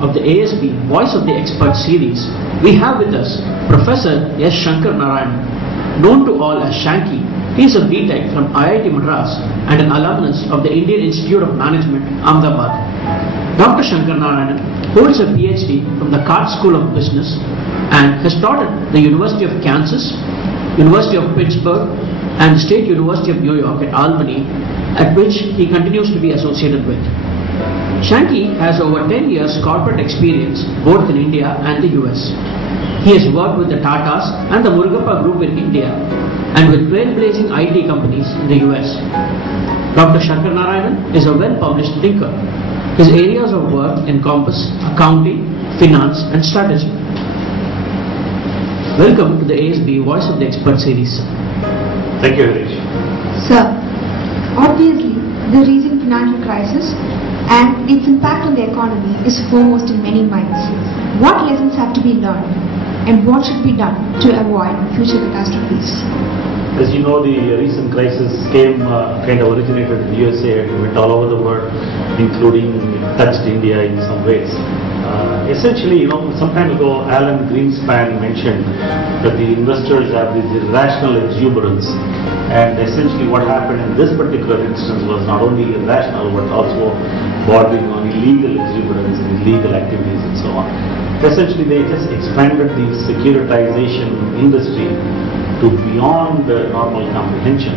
of the ASB Voice of the Expert series, we have with us Professor S Sankaranarayanan, known to all as Shanky. He is a BTech from IIT Madras and an alumnus of the Indian Institute of Management, Ahmedabad. Dr. Sankaranarayanan holds a PhD from the Card School of Business and has taught at the University of Kansas, University of Pittsburgh, and the State University of New York at Albany, at which he continues to be associated with. Shanky has over 10 years corporate experience both in India and the US. He has worked with the Tatas and the Murugappa Group in India and with trailblazing IT companies in the US. Dr. Sankaranarayanan is a well-published thinker. His areas of work encompass accounting, finance, and strategy. Welcome to the ASB Voice of the Expert series. Thank you, Hareesh. Sir, obviously the recent financial crisis and its impact on the economy is foremost in many minds. What lessons have to be learned and what should be done to avoid future catastrophes? As you know, the recent crisis kind of originated in the USA and went all over the world, including touched India in some ways. Essentially, some time ago, Alan Greenspan mentioned that the investors have this irrational exuberance, and essentially what happened in this particular instance was not only irrational but also bordering on illegal exuberance and illegal activities and so on. Essentially, they just expanded the securitization industry to beyond normal comprehension.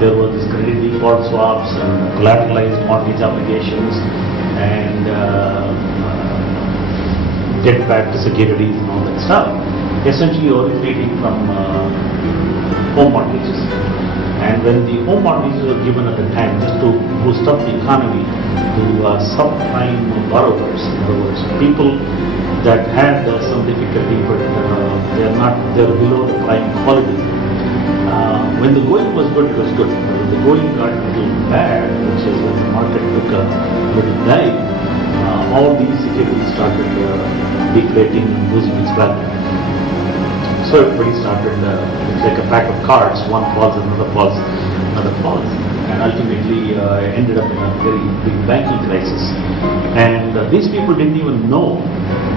There were these credit default swaps and collateralized mortgage obligations and debt-backed securities and all that stuff, essentially originating from home mortgages. And when the home mortgages were given at the time just to boost up the economy to subprime borrowers, in other words, people that had some difficulty but they're below the prime quality. When the going was good, it was good. When the going got a little bad, which is when the market took a little dive, all these securities started deflating and losing its value. So everybody started, it's like a pack of cards, one falls, another falls, another falls, and ultimately ended up in a very big banking crisis. And these people didn't even know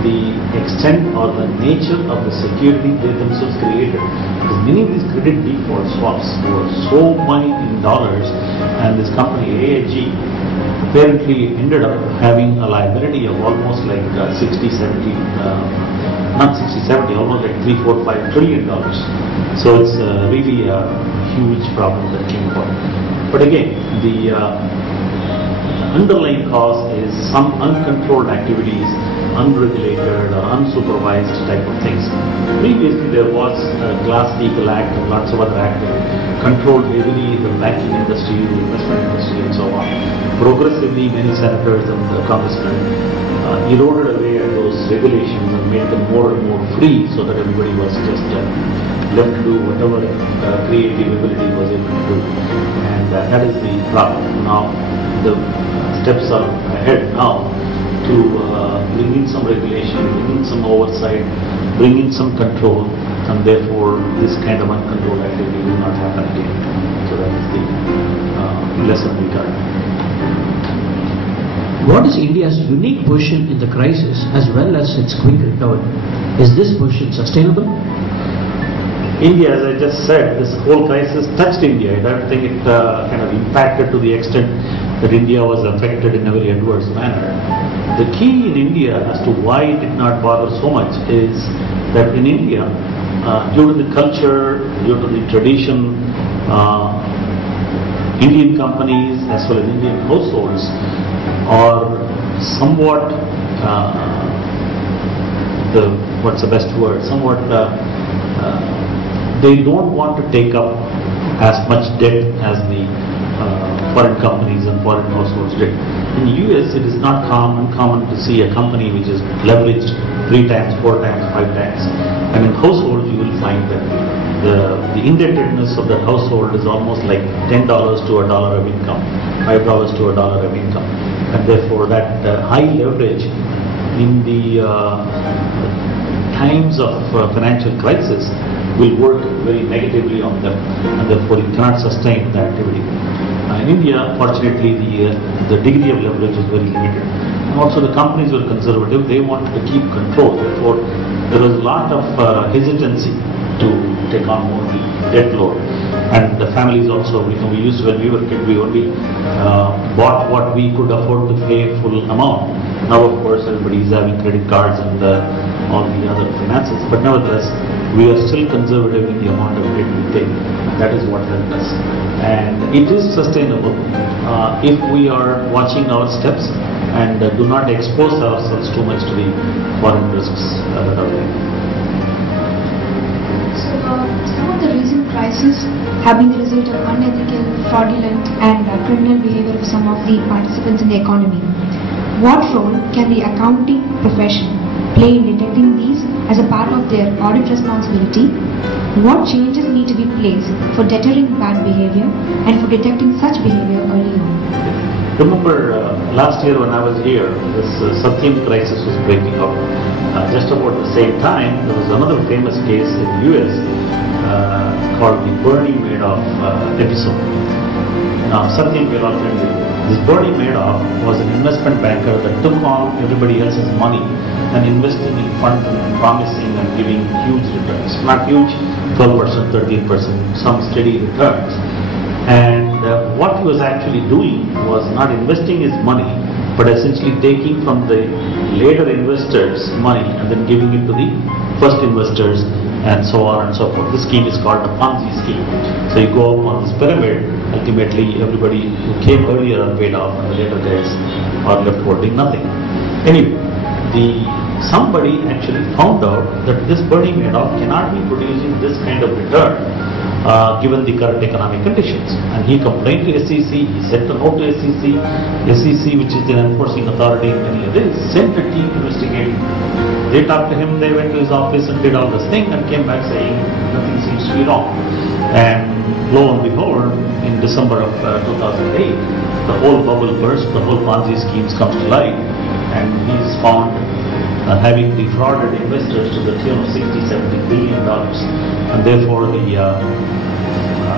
the extent or the nature of the security they themselves created. Because many of these credit default swaps were so money in dollars, and this company AIG apparently ended up having a liability of almost like almost like $3-4-5 trillion. So it's really a huge problem that came about. But again, the underlying cause is some uncontrolled activities, unregulated or unsupervised type of things. Previously there was a Glass-Steagall Act and lots of other acts that controlled heavily the banking industry, the investment industry and so on. Progressively many senators and congressmen eroded away at those regulations and made them more and more free so that everybody was just left to do whatever creative ability was able to do. And that is the problem. Now the steps are ahead now to bring in some regulation, bring in some oversight, bring in some control, and therefore this kind of uncontrolled activity will not happen again. So that is the lesson we got. What is India's unique position in the crisis as well as its quick recovery? Is this position sustainable? India, as I just said, this whole crisis touched India. I don't think it kind of impacted to the extent that India was affected in a very adverse manner. The key in India as to why it did not bother so much is that in India, due to the culture, due to the tradition, Indian companies as well as Indian households are somewhat, they don't want to take up as much debt as the foreign companies and foreign households did. In the US, it is not uncommon to see a company which is leveraged 3 times, 4 times, 5 times. And in households, you will find that the indebtedness of the household is almost like $10 to $1 of income, $5 to $1 of income. And therefore, that high leverage in the times of financial crisis will work very negatively on them, and therefore you cannot sustain the activity. In India, fortunately, the degree of leverage is very limited. And also the companies were conservative. They wanted to keep control. Therefore, there was a lot of hesitancy to take on more the debt load. And the families also, when we were kids, we only bought what we could afford to pay full amount. Now, of course, everybody is having credit cards and all the other finances. But nevertheless, we are still conservative in the amount of debt we take. That is what helped us. And it is sustainable if we are watching our steps and do not expose ourselves too much to the foreign risks that are there. So, some of the recent crises have been the result of unethical, fraudulent and criminal behavior of some of the participants in the economy. What role can the accounting profession play in detecting these as a part of their audit responsibility? What changes need to be placed for deterring bad behavior and for detecting such behavior early on? Remember last year when I was here, this Satyam crisis was breaking out. Just about the same time, there was another famous case in the US called the Bernie Madoff episode. Now, Satyam will all tell you, this Bernie Madoff was an investment banker that took on everybody else's money and investing in funds and promising and giving huge returns. Not huge, 12%, 13%, some steady returns. And what he was actually doing was not investing his money, but essentially taking from the later investors' money and then giving it to the first investors and so on and so forth. This scheme is called a Ponzi scheme. So you go up on this pyramid, ultimately everybody who came earlier are paid off and the later guys are left holding nothing. Anyway, somebody actually found out that this Bernie Madoff cannot be producing this kind of return given the current economic conditions. And he complained to SEC, he sent a note to SEC, which is the enforcing authority in many of this, sent a team investigating. They talked to him, they went to his office and did all this thing and came back saying nothing seems to be wrong. And lo and behold, in December of 2008, the whole bubble burst, the whole Ponzi schemes comes to light, and he's found having defrauded investors to the tune of $60-70 billion, and therefore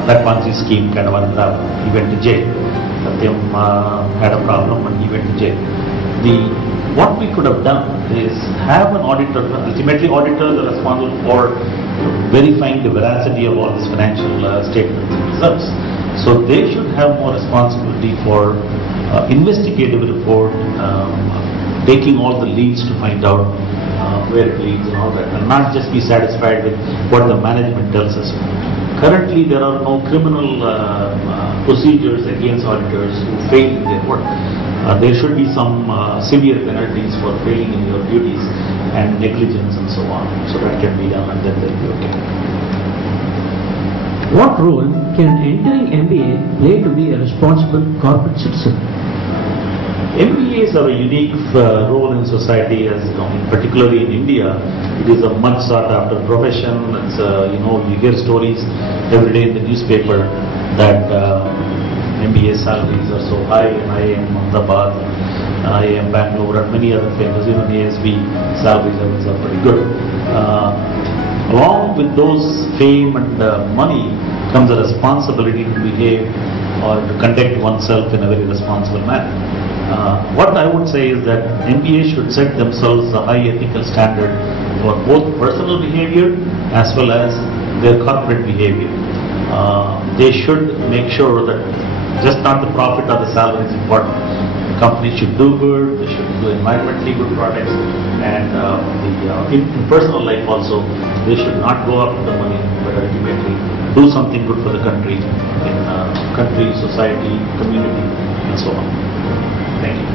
that Ponzi scheme kind of unraveled. He went to jail. Satyam had a problem and he went to jail. What we could have done is have an auditor. Ultimately, auditors are responsible for verifying the veracity of all these financial statements and results. So they should have more responsibility for investigative report, taking all the leads to find out where it leads and all that, and not just be satisfied with what the management tells us. Currently, there are no criminal procedures against auditors who fail in their work. There should be some severe penalties for failing in your duties and negligence and so on. So that can be done and then they'll be okay. What role can an entering MBA play to be a responsible corporate citizen? MBAs have a unique role in society, as particularly in India. It is a much sought after profession. It's you hear stories every day in the newspaper that MBA salaries are so high, and IIM Ahmedabad, IIM Bangalore, and many other famous, even ASB salary levels are pretty good. Along with those fame and money comes a responsibility to behave or to conduct oneself in a very responsible manner. What I would say is that MBA should set themselves a high ethical standard for both personal behavior as well as their corporate behavior. They should make sure that just not the profit or the salary is important. The company should do good, they should do environmentally good products, and in personal life also, they should not go after the money, but ultimately do something good for the country, in country, society, community, and so on. Thank you.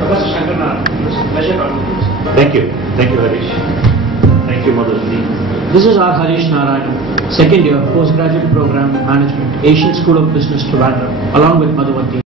Professor Sankaranarayanan, it was a pleasure talking to you. Thank you. Thank you, Hareesh. Thank you, Madhuvanthy. This is R. Hareesh Narayanan, second year postgraduate program in management, Asian School of Business, Trivandrum, along with Madhuvanthy